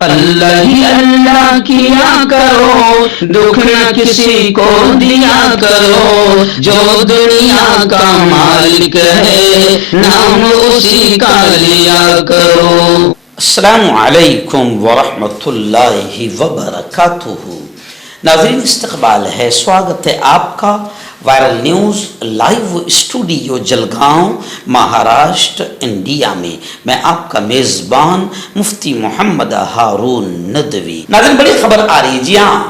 اللہ ہی اللہ کیا کرو، دکھ نہ کسی کو دیا کرو، جو دنیا کا مالک ہے نام اسی کا لیا کرو۔ السلام علیکم ورحمۃ اللہ وبرکاتہ۔ ناظرین استقبال ہے، سواگت ہے آپ کا viral news live studio Jalgaon Maharashtra India میں آپ کا میزبان مفتی محمد ہارون ندوی۔ ناظرین بڑی خبر آ رہی ہے، جی ہاں،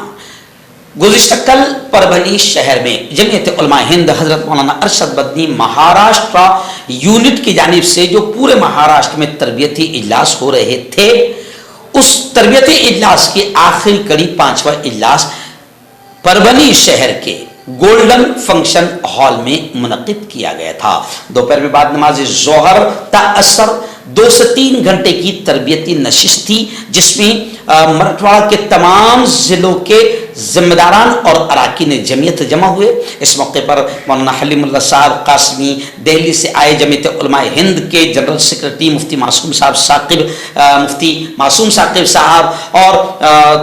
گزشتہ کل پربھنی شہر میں جمعیت علماء ہند حضرت مولانا ارشد مدنی مہاراشٹر یونٹ کی جانب سے جو پورے مہاراشٹر میں تربیتی اجلاس ہو رہے تھے، اس تربیتی اجلاس کی آخری کڑی 5واں اجلاس پربھنی شہر کے گولڈن فنکشن ہال میں منعقد کیا گیا تھا۔ دوپہر میں بعد نماز ظہر تا عصر 2 سے 3 گھنٹے کی تربیتی نشست تھی، جس میں مراٹھواڑہ کے تمام ضلعوں کے ذمہ داران اور اراکین جمعیت جمع ہوئے۔ اس موقع پر مولانا حلیم اللہ صاحب قاسمی، دہلی سے آئے جمعیت علماء ہند کے جنرل سیکرٹری مفتی معصوم ثاقب صاحب اور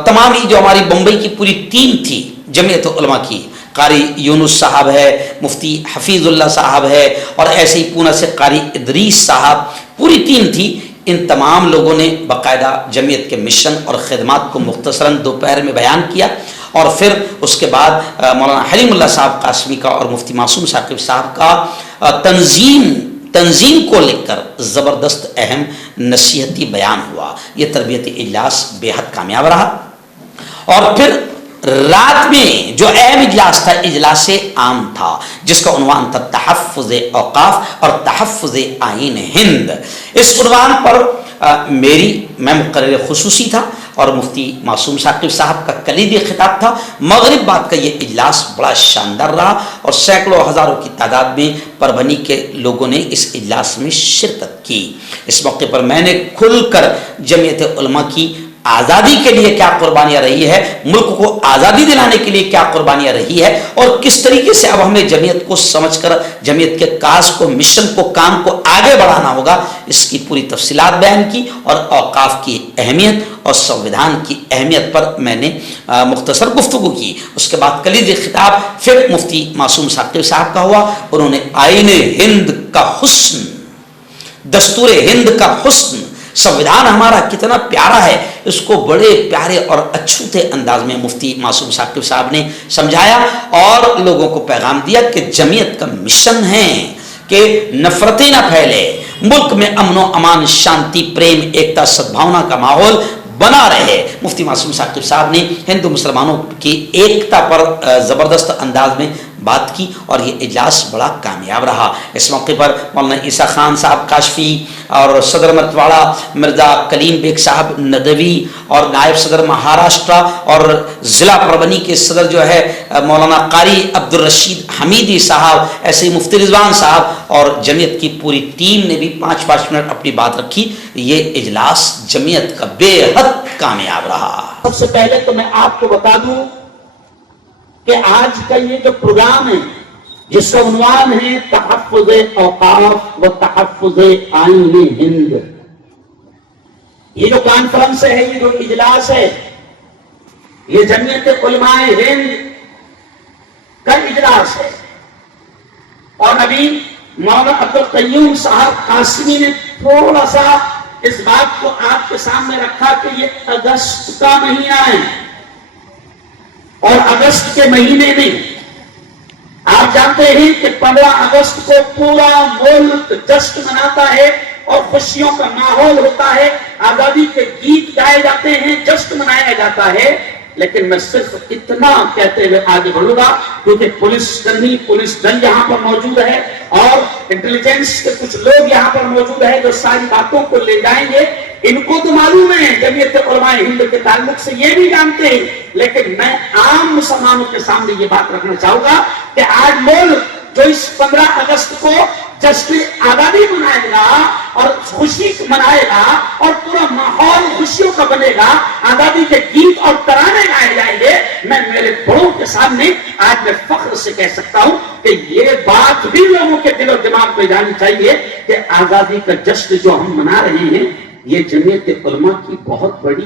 تمام ہی جو ہماری بمبئی کی پوری ٹیم تھی جمعیت علماء کی، قاری یونس صاحب ہے، مفتی حفیظ اللہ صاحب ہے، اور ایسے ہی پونا سے قاری ادریس صاحب، پوری ٹیم تھی۔ ان تمام لوگوں نے باقاعدہ جمعیت کے مشن اور خدمات کو مختصراً دوپہر میں بیان کیا، اور پھر اس کے بعد مولانا حلیم اللہ صاحب قاسمی کا اور مفتی معصوم ثاقب صاحب کا تنظیم کو لے کر زبردست اہم نصیحتی بیان ہوا۔ یہ تربیتی اجلاس بے حد کامیاب رہا، اور پھر رات میں جو اہم اجلاس تھا، اجلاس عام تھا، جس کا عنوان تھا تحفظ اوقاف اور تحفظ آئین ہند۔ اس عنوان پر میں مقرر خصوصی تھا، اور مفتی معصوم ثاقب صاحب کا کلیدی خطاب تھا۔ مغرب بعد کا یہ اجلاس بڑا شاندار رہا، اور سینکڑوں ہزاروں کی تعداد میں پربھنی کے لوگوں نے اس اجلاس میں شرکت کی۔ اس موقع پر میں نے کھل کر جمعیت علماء کی آزادی کے لیے کیا قربانیاں رہی ہے، ملک کو آزادی دلانے کے لیے کیا قربانیاں رہی ہے، اور کس طریقے سے اب ہمیں جمعیت کو سمجھ کر جمعیت کے کاز کو، مشن کو، کام کو آگے بڑھانا ہوگا، اس کی پوری تفصیلات بیان کی، اور اوقاف کی اہمیت اور سنویدھان کی اہمیت پر میں نے مختصر گفتگو کی۔ اس کے بعد کلیدی خطاب پھر مفتی معصوم ثاقب صاحب کا ہوا۔ انہوں نے آئین ہند کا حسن، دستور ہند کا حسن، سنویدھان ہمارا کتنا پیارا ہے، اس کو بڑے پیارے اور اچھوتے انداز میں مفتی معصوم ثاقب صاحب نے سمجھایا، اور لوگوں کو پیغام دیا کہ جمعیت کا مشن ہے کہ نفرتیں نہ پھیلے، ملک میں امن و امان، شانتی، پریم، ایکتا، سدبھاونا کا ماحول بنا رہے۔ مفتی معصوم ثاقب صاحب نے ہندو مسلمانوں کی ایکتا پر زبردست انداز میں بات کی، اور یہ اجلاس بڑا کامیاب رہا۔ اس موقع پر مولانا عیسیٰ خان صاحب کاشفی اور صدر مرتواڑہ مرزا کلیم بیگ صاحب ندوی اور نائب صدر مہاراشٹر اور ضلع پربھنی کے صدر جو ہے مولانا قاری عبدالرشید حمیدی صاحب، ایسے ہی مفتی رضوان صاحب اور جمعیت کی پوری ٹیم نے بھی 5 منٹ اپنی بات رکھی۔ یہ اجلاس جمعیت کا بے حد کامیاب رہا۔ سب سے پہلے تو میں آپ کو بتا دوں کہ آج کا یہ جو پروگرام ہے، جس کا عنوان ہے تحفظ اوقاف و تحفظ آئین ہند، یہ جو کانفرنس ہے، یہ جو اجلاس ہے، یہ جمعیت علماء ہند کا اجلاس ہے، اور ابھی مولانا عبدالقیوم صاحب قاسمی نے تھوڑا سا اس بات کو آپ کے سامنے رکھا کہ یہ اگست کا مہینہ ہے، اور اگست کے مہینے میں آپ جانتے ہیں کہ 15 اگست کو پورا ملک جشن مناتا ہے، اور خوشیوں کا ماحول ہوتا ہے، آزادی کے گیت گائے جاتے ہیں، جشن منایا جاتا ہے۔ لیکن میں صرف اتنا کہتے ہوئے آگے بڑھوں گا، کیونکہ پولیس دل یہاں پر موجود ہے، اور انٹیلیجنس کے کچھ لوگ یہاں پر موجود ہیں جو ساری باتوں کو لے جائیں گے۔ ان کو تو معلوم ہے جمعیت علماء ہند کے تعلق سے، یہ بھی جانتے ہیں، لیکن میں عام مسلمانوں کے سامنے یہ بات رکھنا چاہوں گا کہ آج ملک جو اس 15 اگست کو جشن آزادی منائے گا اور خوشی منائے گا، اور پورا ماحول خوشیوں کا بنے گا، آزادی کے گیت اور ترانے گائے جائیں گے، میں میرے بڑوں کے سامنے آج میں فخر سے کہہ سکتا ہوں کہ یہ بات بھی لوگوں کے دل و دماغ پہ جانی چاہیے کہ آزادی کا جشن جو ہم منا رہے ہیں، یہ جمعیت علماء کی بہت بڑی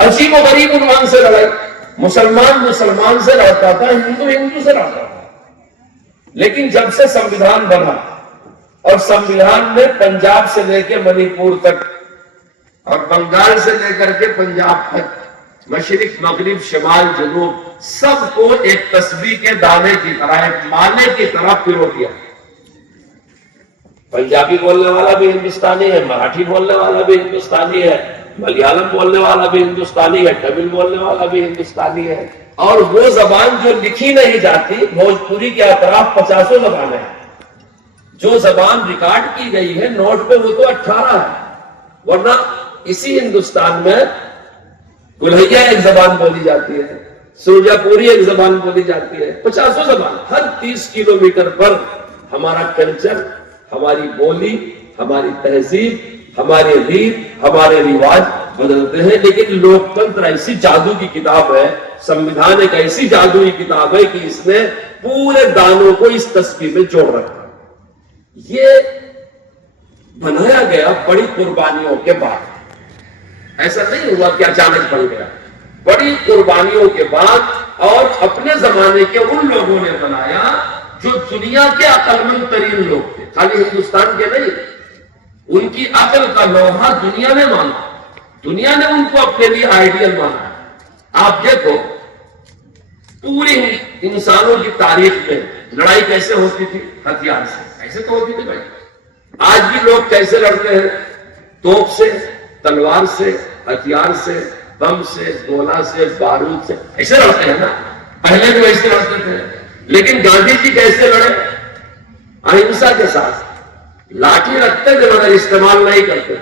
عجیب و غریب عنوان سے لڑائی. مسلمان مسلمان سے لڑتا تھا, ہندو ہندو سے لڑتا تھا. لیکن جب سے سمویدھان بنا اور سمویدھان میں پنجاب سے لے کے منی پور تک اور بنگال سے لے کر کے پنجاب تک, مشرق مغرب شمال جنوب, سب کو ایک تسبیح کے دانے کی طرح, ایک مالے کی طرح پرو دیا. پنجابی بولنے والا بھی ہندوستانی ہے, مراٹھی بولنے والا بھی ہندوستانی ہے, ملیالم بولنے والا بھی ہندوستانی ہے, تمل بولنے والا بھی ہندوستانی ہے. اور وہ زبان جو لکھی نہیں جاتی, بھوجپوری کے اطراف 50 زبانیں ہیں. جو زبان ریکارڈ کی گئی ہے نوٹ پہ وہ تو 18 ہے, ورنہ اسی ہندوستان میں گلہیا ایک زبان بولی جاتی ہے, سرجا پوری ایک زبان بولی جاتی ہے, 50 زبان. ہر 30 کلومیٹر پر ہمارا کلچر, ہماری بولی, ہماری تہذیب, ہمارے ریت, ہمارے رواج بدلتے ہیں. لیکن لوکتنتر ایسی جادو کی کتاب ہے, سمویدھان ایک ایسی جادوئی کتاب ہے کہ اس نے پورے دانوں کو اس تسبیح میں جوڑ رکھا. یہ بنایا گیا بڑی قربانیوں کے بعد, ایسا نہیں ہوا کہ اچانک بن گیا. بڑی قربانیوں کے بعد, اور اپنے زمانے کے ان لوگوں نے بنایا جو دنیا کے عقل مند ترین لوگ تھے, خالی ہندوستان کے نہیں. ان کی عقل کا لوہا دنیا نے مانا, دنیا نے ان کو اپنے لیے آئیڈیل مانا. آپ دیکھو پوری انسانوں کی تاریخ میں لڑائی کیسے ہوتی تھی, ہتھیار سے. ایسے تو ہوتی تھی بھائی. آج بھی لوگ کیسے لڑتے ہیں, توپ سے, تلوار سے, ہتھیار سے, بم سے, گولا سے, بارود سے, ایسے لڑتے ہیں نا. پہلے بھی ایسے لڑتے تھے. لیکن گاندھی جی کیسے لڑے, اہنسا کے ساتھ. لاٹھی رکھتے تھے مگر استعمال نہیں کرتے.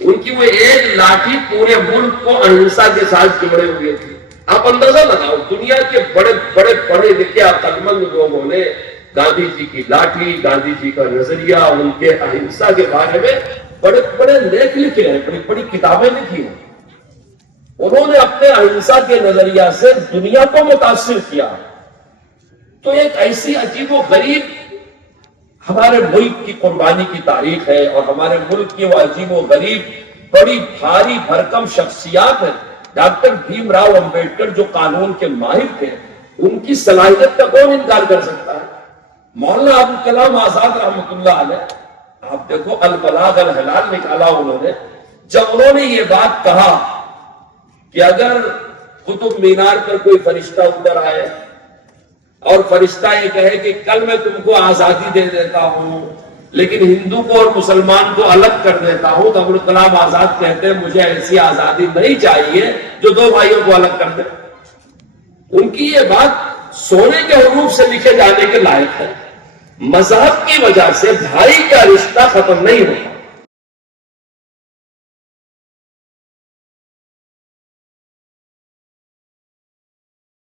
ان کی وہ ایک لاٹھی پورے ملک کو اہنسا کے ساتھ جوڑے ہوئے تھے. آپ اندازہ لگاؤ, دنیا کے بڑے بڑے پڑھے لکھے عقل مند لوگوں نے گاندھی جی کی لاٹھی, گاندھی جی کا نظریہ, ان کے اہنسا کے بارے میں بڑے بڑے لیکھ لکھے ہیں, بڑی بڑی کتابیں لکھی ہیں. انہوں نے اپنے اہنسا کے نظریہ سے دنیا کو متاثر کیا. تو ایک ایسی عجیب و غریب ہمارے ملک کی قربانی کی تاریخ ہے, اور ہمارے ملک کی وہ عجیب و غریب بڑی بھاری بھرکم شخصیات ہیں. ڈاکٹر بھیم راؤ امبیڈکر جو قانون کے ماہر تھے, ان کی صلاحیت کا کون انکار کر سکتا ہے. مولانا ابوالکلام آزاد رحمۃ اللہ علیہ, آپ دیکھو البلاغ الہلال نکالا انہوں نے, جب انہوں نے یہ بات کہا کہ اگر قطب مینار پر کوئی فرشتہ اتر آئے اور فرشتہ یہ کہے کہ کل میں تم کو آزادی دے دیتا ہوں لیکن ہندو کو اور مسلمان کو الگ کر دیتا ہوں, تو ابوالکلام آزاد کہتے ہیں مجھے ایسی آزادی نہیں چاہیے جو دو بھائیوں کو الگ کر دے. ان کی یہ بات سونے کے حروف سے لکھے جانے کے لائق ہے. مذہب کی وجہ سے بھائی کا رشتہ ختم نہیں ہوتا.